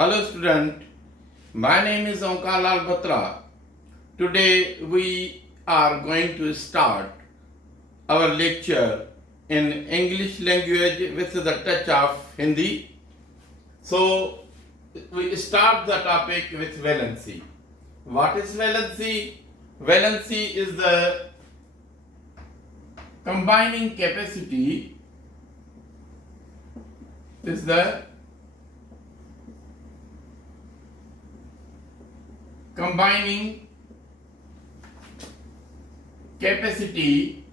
Hello student, my name is Omkar Lal Batra. Today we are going to start our lecture in English language with the touch of Hindi. So we start the topic with valency. What is valency? Valency is the combining capacity is the combining capacity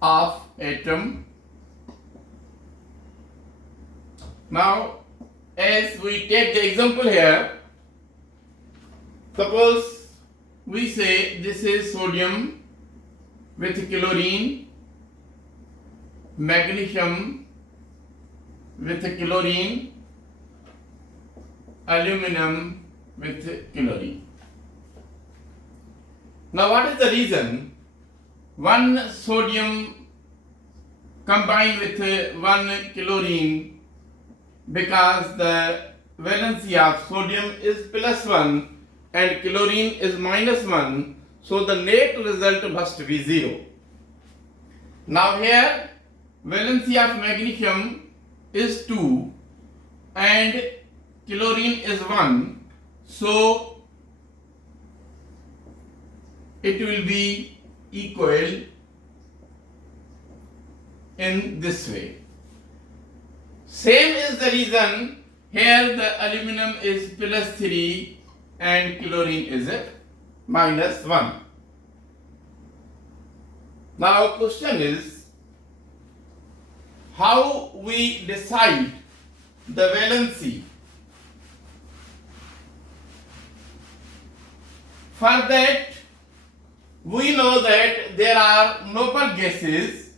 of atom. Now, as we take the example here, suppose we say this is sodium with chlorine, magnesium with chlorine, aluminum with chlorine. Now what is the reason one sodium combined with one chlorine? Because the valency of sodium is +1 and chlorine is -1, so the net result must be 0. Now here valency of magnesium is 2 and chlorine is 1, so it will be equal in this way. Same is the reason here the aluminum is +3 and chlorine is -1. Now question is, how we decide the valency? For that, we know that there are noble gases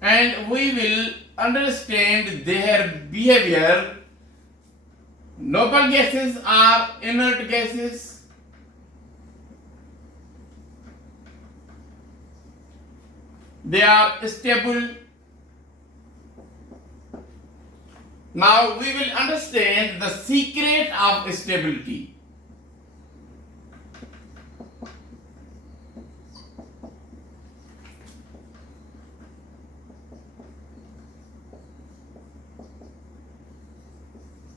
and we will understand their behavior. Noble gases are inert gases. They are stable. Now we will understand the secret of stability.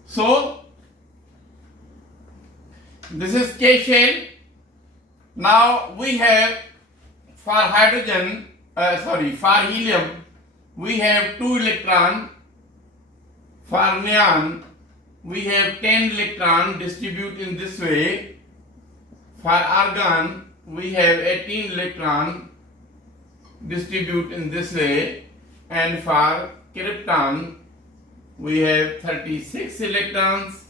So this is K shell. Now we have for hydrogen, for helium, we have 2 electrons. For neon, we have 10 electrons distributed in this way. For argon, we have 18 electrons distributed in this way. And for krypton, we have 36 electrons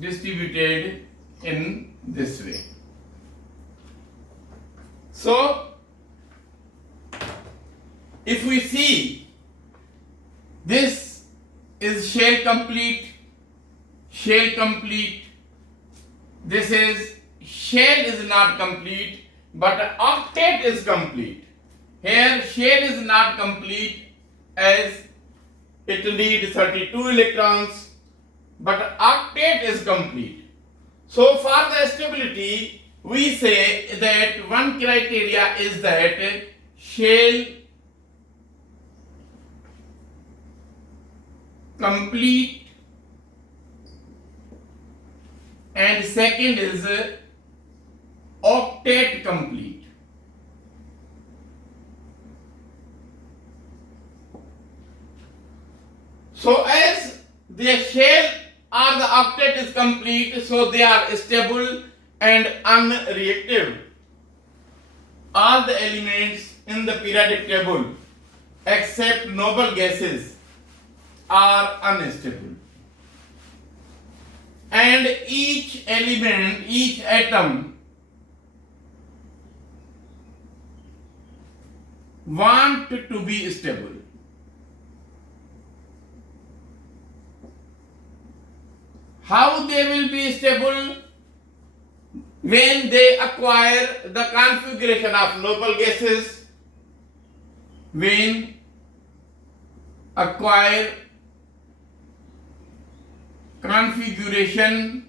distributed in this way. So, if we see this is shell complete, this is shell is not complete, but octet is complete. Here shell is not complete as it needs 32 electrons, but octet is complete. So for the stability, we say that one criteria is that shell complete, and second is octet complete. So as the shell or the octet is complete, so they are stable and unreactive. All the elements in the periodic table except noble gases are unstable, and each element, each atom want to be stable. How they will be stable? When they acquire the configuration of noble gases when acquire configuration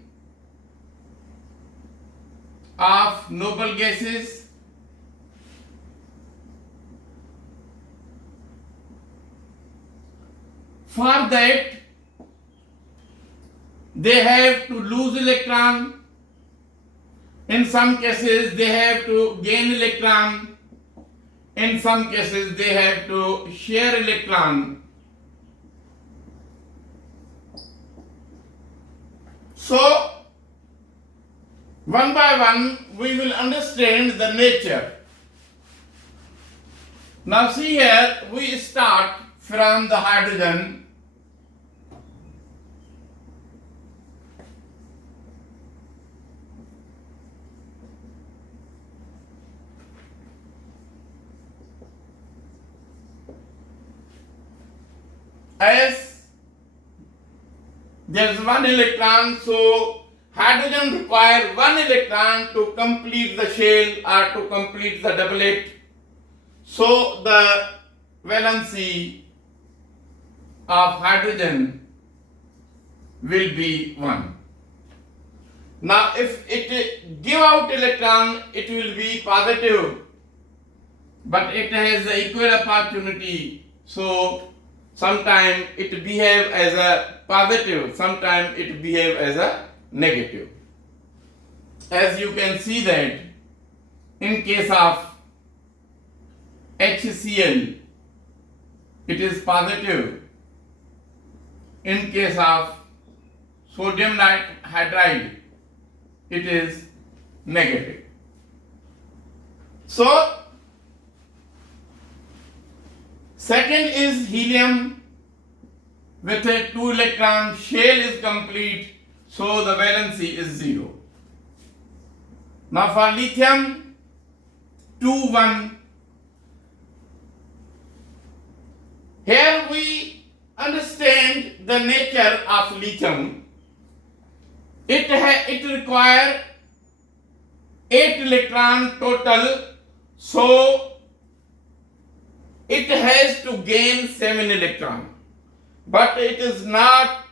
of noble gases, for that they have to lose electron, in some cases they have to gain electron, in some cases they have to share electron. So one by one we will understand the nature. Now see here, we start from the hydrogen. As there is one electron, so hydrogen requires one electron to complete the shell or to complete the doublet. So the valency of hydrogen will be 1. Now if it give out electron, it will be positive, but it has the equal opportunity. So sometimes it behave as a positive, sometimes it behave as a negative. As you can see that in case of HCl, it is positive. In case of sodium hydride, it is negative. So second is helium with a 2 electron, shell is complete, so the valency is 0. Now for lithium 2 1, here we understand the nature of lithium. It requires 8 electron total, so it has to gain 7 electron, but it is not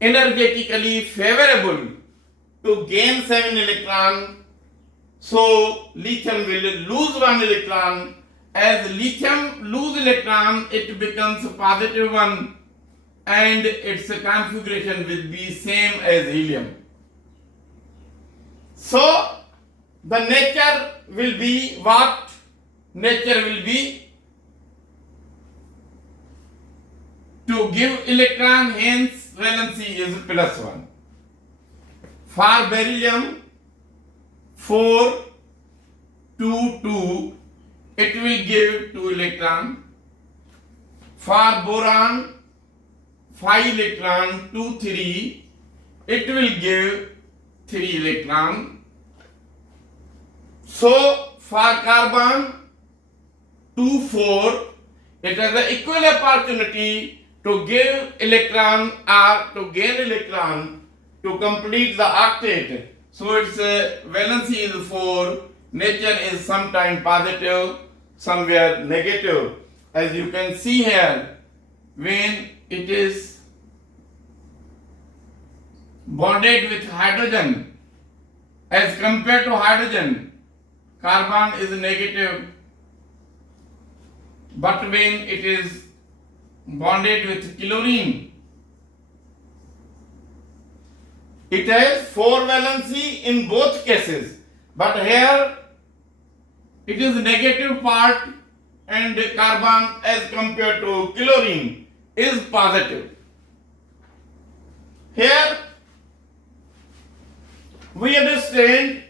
energetically favorable to gain 7 electron, so lithium will lose 1 electron. As lithium lose electron, it becomes positive 1 and its configuration will be same as helium. So the nature will be what? Nature will be to give electron, hence valency is +1. For beryllium 4 2 2, it will give 2 electron. For boron 5 electron 2 3, it will give 3 electron. So for carbon 2 4, it has an equal opportunity to give electron or to gain electron to complete the octet. So its valency is 4, nature is sometime positive, somewhere negative. As you can see here, when it is bonded with hydrogen, as compared to hydrogen, carbon is negative, but when it is bonded with chlorine, it has 4 valency in both cases, but here it is negative part and carbon as compared to chlorine is positive. Here we understand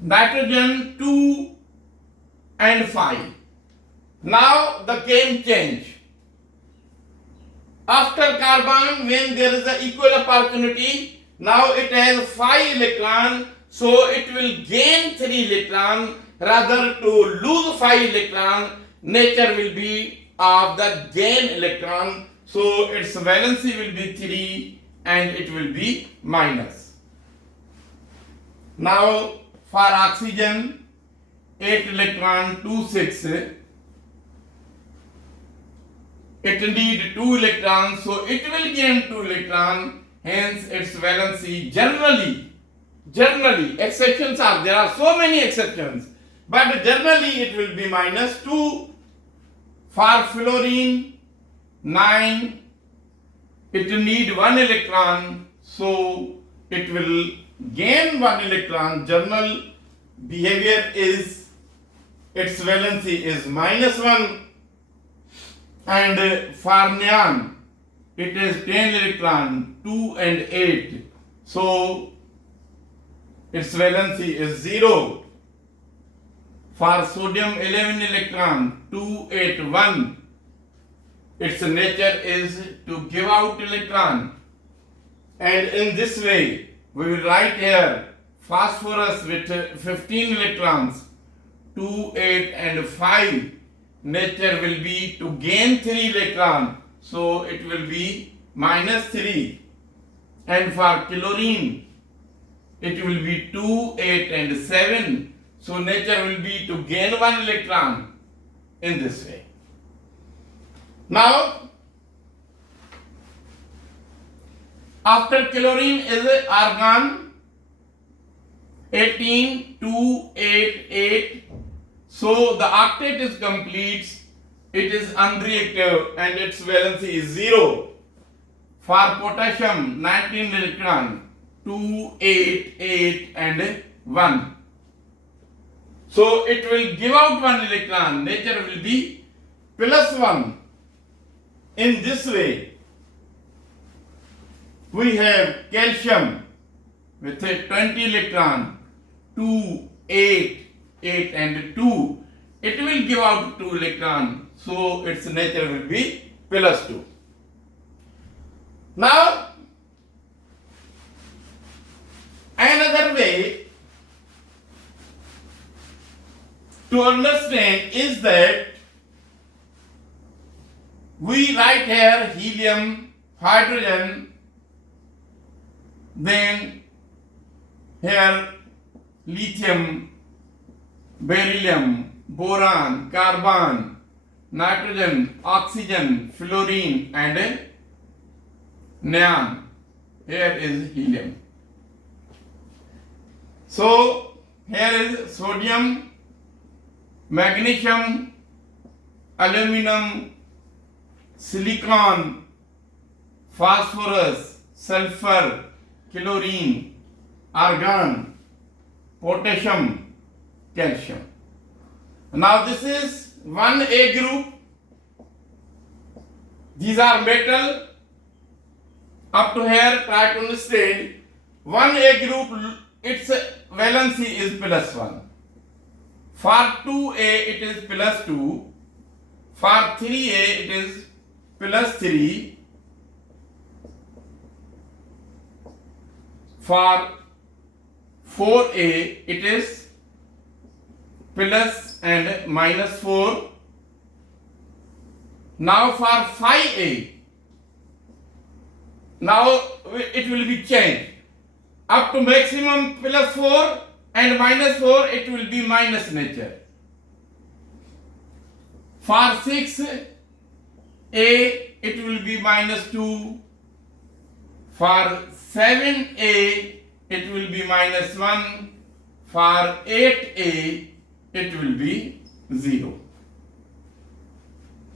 nitrogen 2 and 5. Now the game change. After carbon, when there is an equal opportunity, now it has 5 electron, so it will gain 3 electron rather to lose 5 electron. Nature will be of the gain electron, so its valency will be 3 and it will be minus. Now for oxygen, 8 electron, 2, 6. It need 2 electrons, so it will gain 2 electron, hence its valency generally, exceptions are, there are so many exceptions, but generally it will be minus 2. For fluorine, 9, it need 1 electron, so it will gain 1 electron. General behavior is, its valency is minus 1. And for neon, it is 10 electron, 2 and 8. So its valency is 0. For sodium, 11 electron, 2, 8, 1. Its nature is to give out electron. And in this way, we will write here phosphorus with 15 electrons, 2, 8 and 5. Nature will be to gain 3 electron, so it will be minus 3. And for chlorine, it will be 2, 8 and 7, so nature will be to gain 1 electron in this way. Now, after chlorine is argon, 18, 2, 8, 8. So the octet is complete, it is unreactive and its valency is 0. For potassium, 19 electron, 2, 8, 8 and 1. So it will give out 1 electron, nature will be plus 1. In this way, we have calcium with a 20 electron, 2, 8, 8 and 2. It will give out 2 electron, so its nature will be plus 2. Now, another way to understand is that we write here helium, hydrogen, then here lithium, beryllium, boron, carbon, nitrogen, oxygen, fluorine and neon. Here is helium. So here is sodium, magnesium, aluminum, silicon, phosphorus, sulfur, chlorine, argon, potassium, calcium. Now this is 1A group. These are metal. Up to here, try to understand. 1A group, its valency is plus 1. For 2A, it is plus 2. For 3A, it is plus 3. For 4A, it is plus and minus 4. Now for 5A, now it will be changed. Up to maximum plus 4 and minus 4, it will be minus nature. For 6A, it will be minus 2. For 7A, it will be minus 1. For 8A, it will be 0.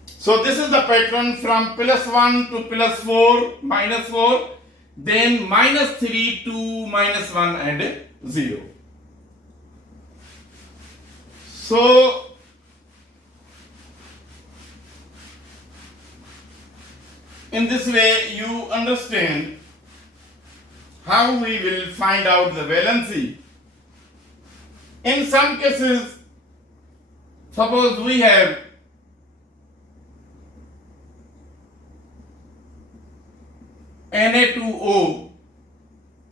So this is the pattern from plus 1 to plus 4, minus 4, then minus 3 to minus 1 and 0. So in this way you understand how we will find out the valency. In some cases, suppose we have Na2O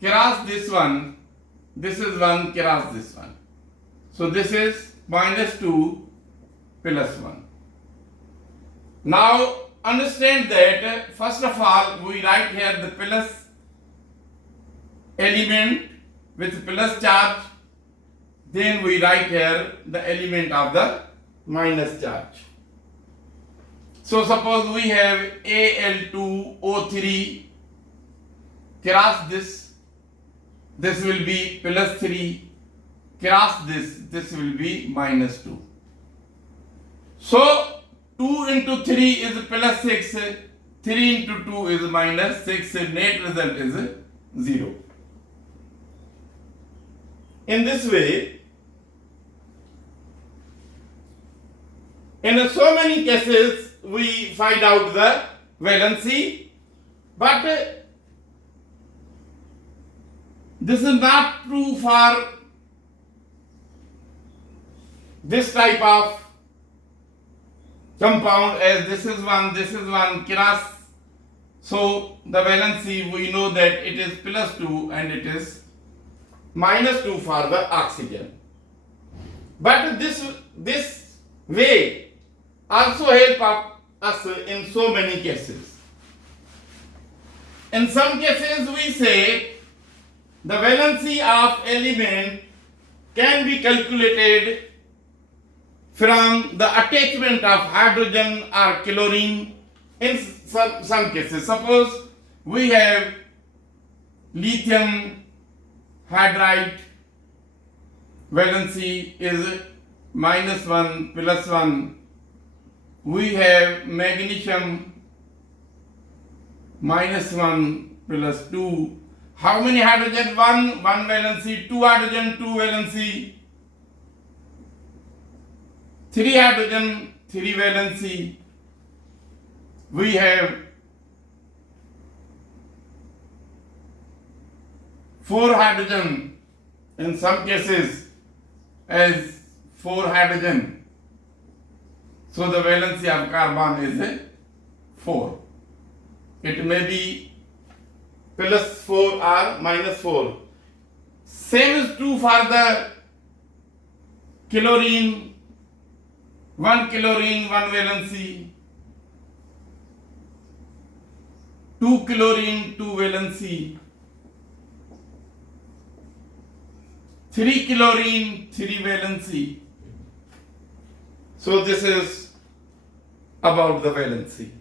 cross this one, this is 1 cross this one. So this is minus 2 plus 1. Now understand that first of all we write here the plus element with plus charge, then we write here the element of the minus charge. So suppose we have Al2O3 cross this will be plus 3, cross this will be minus 2. So 2 into 3 is plus 6, 3 into 2 is minus 6, net result is 0. In this way, in so many cases we find out the valency, but this is not true for this type of compound, as this is one cross. So the valency, we know that it is plus 2 and it is minus 2 for the oxygen. But this way also help us in so many cases. In some cases we say the valency of element can be calculated from the attachment of hydrogen or chlorine. In some cases, suppose we have lithium hydride, valency is -1 +1. We have magnesium -1 +2. How many hydrogen? One valency. 2 hydrogen, 2 valency. 3 hydrogen, 3 valency. We have 4 hydrogen in some cases as 4 hydrogen. So the valency of carbon is 4. It may be +4 or -4. Same is true for the chlorine. 1 chlorine, 1 valency. 2 chlorine, 2 valency. 3 chlorine, 3 valency. So this is about the valency.